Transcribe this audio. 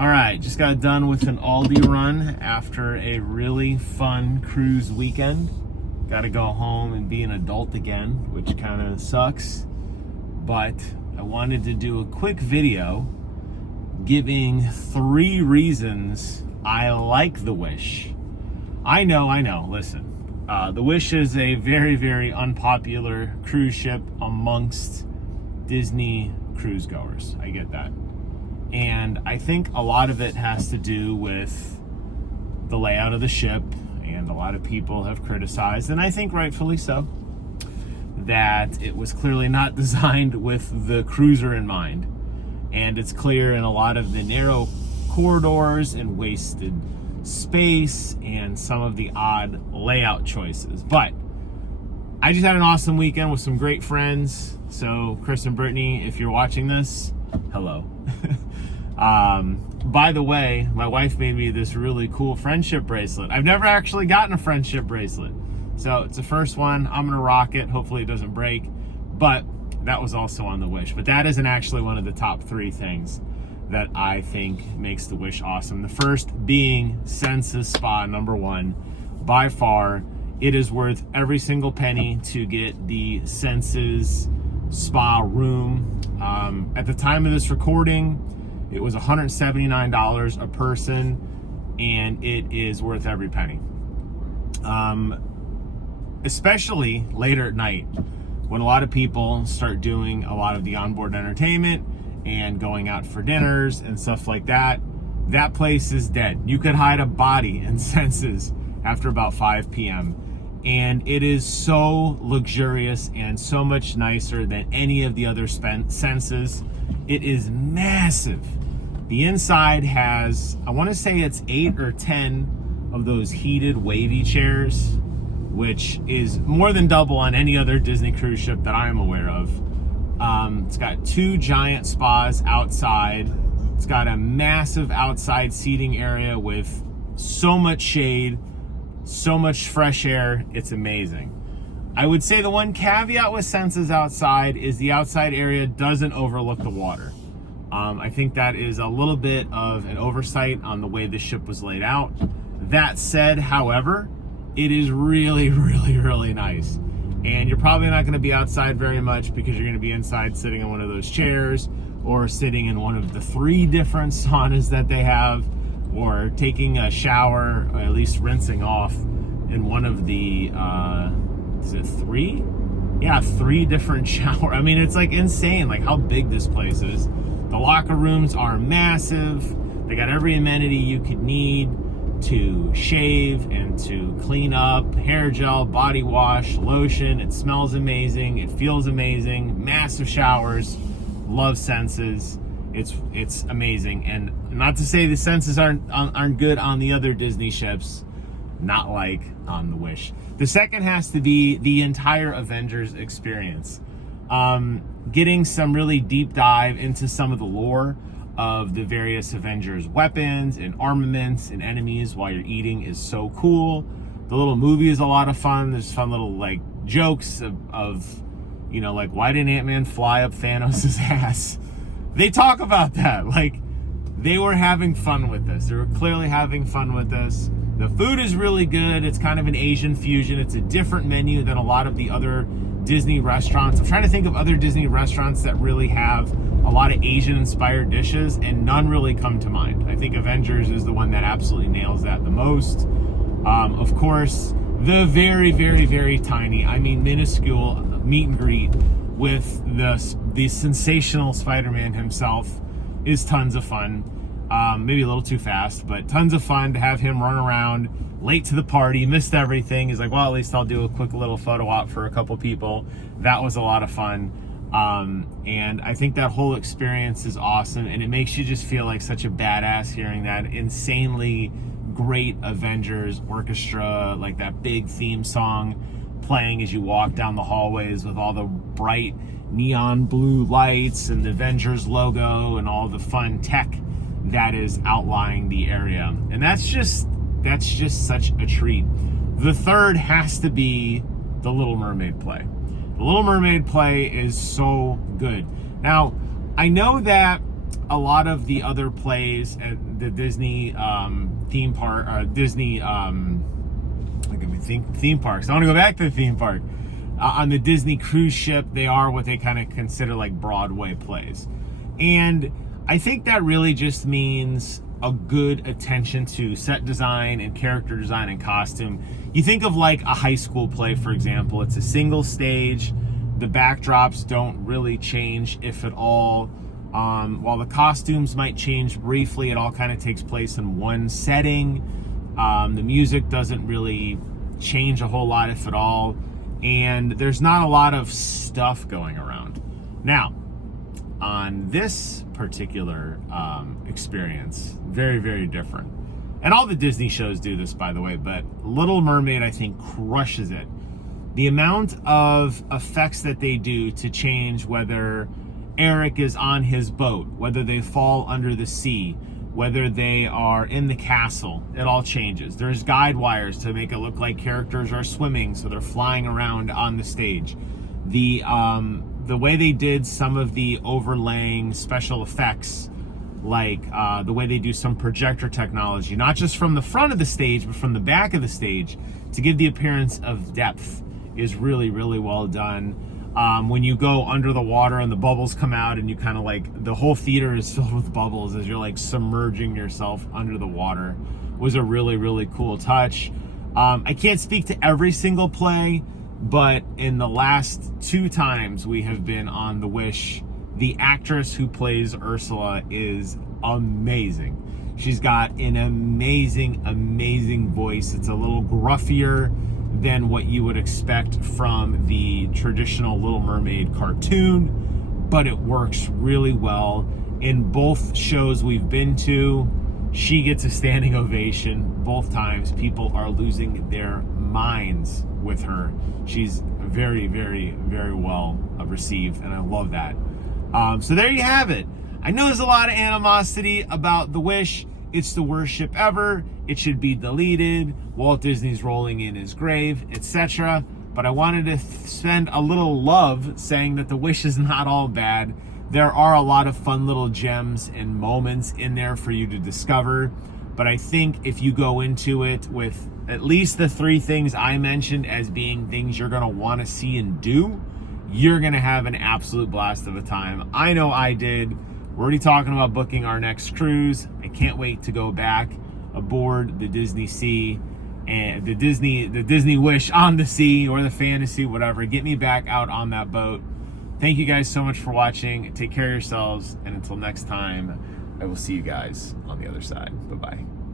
All right, just got done with an Aldi run after a really fun cruise weekend. Got to go home and be an adult again, which kind of sucks. But I wanted to do a quick video giving 3 reasons I like the Wish. I know, listen. The Wish is a very, very unpopular cruise ship amongst Disney cruise goers. I get that. And I think a lot of it has to do with the layout of the ship, and a lot of people have criticized, and I think rightfully so, that it was clearly not designed with the cruiser in mind. And it's clear in a lot of the narrow corridors and wasted space and some of the odd layout choices. But I just had an awesome weekend with some great friends. So Chris and Brittany, if you're watching this, hello. By the way, my wife made me this really cool friendship bracelet. I've never actually gotten a friendship bracelet, so it's the first one. I'm gonna rock it. Hopefully it doesn't break, but that was also on the Wish. But that isn't actually one of the top 3 things that I think makes the Wish awesome. The first being Senses Spa, number 1. By far, it is worth every single penny to get the Senses Spa room. At the time of this recording, it was $179 a person, and it is worth every penny. Especially later at night, when a lot of people start doing a lot of the onboard entertainment and going out for dinners and stuff like that. That place is dead. You could hide a body in Senses after about 5 p.m. And it is so luxurious and so much nicer than any of the other Senses. It is massive. The inside has, I want to say it's 8 or 10 of those heated wavy chairs, which is more than double on any other Disney cruise ship that I'm aware of. It's got 2 giant spas outside. It's got a massive outside seating area with so much shade, so much fresh air. It's amazing. I would say the one caveat with Senses outside is the outside area doesn't overlook the water. I think that is a little bit of an oversight on the way the ship was laid out. That said, however, it is really, really, really nice. And you're probably not going to be outside very much because you're going to be inside sitting in one of those chairs, or sitting in one of the 3 different saunas that they have, or taking a shower, or at least rinsing off in one of the, is it 3? Yeah, 3 different shower. I mean, it's like insane, like how big this place is. The locker rooms are massive. They got every amenity you could need to shave and to clean up, hair gel, body wash, lotion. It smells amazing. It feels amazing. Massive showers. Love Senses. It's amazing. And not to say the Senses aren't good on the other Disney ships, not like on the Wish. The second has to be the entire Avengers experience. Getting some really deep dive into some of the lore of the various Avengers weapons and armaments and enemies while you're eating is so cool. The little movie is a lot of fun. There's fun little like jokes of you know, like, why didn't Ant-Man fly up Thanos' ass? They talk about that. Like, they were having fun with this. They were clearly having fun with this. The food is really good. It's kind of an Asian fusion. It's a different menu than a lot of the other Disney restaurants. I'm trying to think of other Disney restaurants that really have a lot of Asian-inspired dishes, and none really come to mind. I think Avengers is the one that absolutely nails that the most. Of course, the very, very, very tiny, I mean minuscule meet and greet with the sensational Spider-Man himself is tons of fun. Maybe a little too fast, but tons of fun to have him run around late to the party, missed everything. He's like, well, at least I'll do a quick little photo op for a couple people. That was a lot of fun. And I think that whole experience is awesome, and it makes you just feel like such a badass hearing that insanely great Avengers orchestra, like that big theme song playing as you walk down the hallways with all the bright neon blue lights and the Avengers logo and all the fun tech that is outlining the area. And that's just such a treat. The third has to be the Little Mermaid play. The Little Mermaid play is so good. Now, I know that a lot of the other plays at the Disney theme park, Disney theme parks. I want to go back to the theme park. On the Disney cruise ship, they are what they kind of consider like Broadway plays. And I think that really just means a good attention to set design and character design and costume. You think of like a high school play, for example. It's a single stage. The backdrops don't really change, if at all. While the costumes might change briefly, it all kind of takes place in one setting. The music doesn't really change a whole lot, if at all. And there's not a lot of stuff going around. Now, on this particular experience, very, very different. And all the Disney shows do this, by the way, but Little Mermaid, I think, crushes it. The amount of effects that they do to change whether Eric is on his boat, whether they fall under the sea, whether they are in the castle, it all changes. There's guide wires to make it look like characters are swimming, so they're flying around on the stage. The way they did some of the overlaying special effects, like the way they do some projector technology, not just from the front of the stage, but from the back of the stage, to give the appearance of depth, is really, really well done. When you go under the water and the bubbles come out and you kind of like, the whole theater is filled with bubbles as you're like submerging yourself under the water, was a really, really cool touch. I can't speak to every single play, but in the last 2 times we have been on The Wish, the actress who plays Ursula is amazing. She's got an amazing, amazing voice. It's a little gruffier than what you would expect from the traditional Little Mermaid cartoon, but it works really well. In both shows we've been to, she gets a standing ovation both times. People are losing their minds with her. She's very, very, very well received, and I love that. So there you have it. I know there's a lot of animosity about The Wish. It's the worst ship ever. It should be deleted. Walt Disney's rolling in his grave, etc. But I wanted to spend a little love saying that The Wish is not all bad. There are a lot of fun little gems and moments in there for you to discover. But I think if you go into it with at least the 3 things I mentioned as being things you're going to want to see and do, you're going to have an absolute blast of a time. I know I did. We're already talking about booking our next cruise. I can't wait to go back aboard the Disney Sea and the Disney Wish on the sea, or the Fantasy, whatever. Get me back out on that boat. Thank you guys so much for watching. Take care of yourselves, and until next time, I will see you guys on the other side. Bye-bye.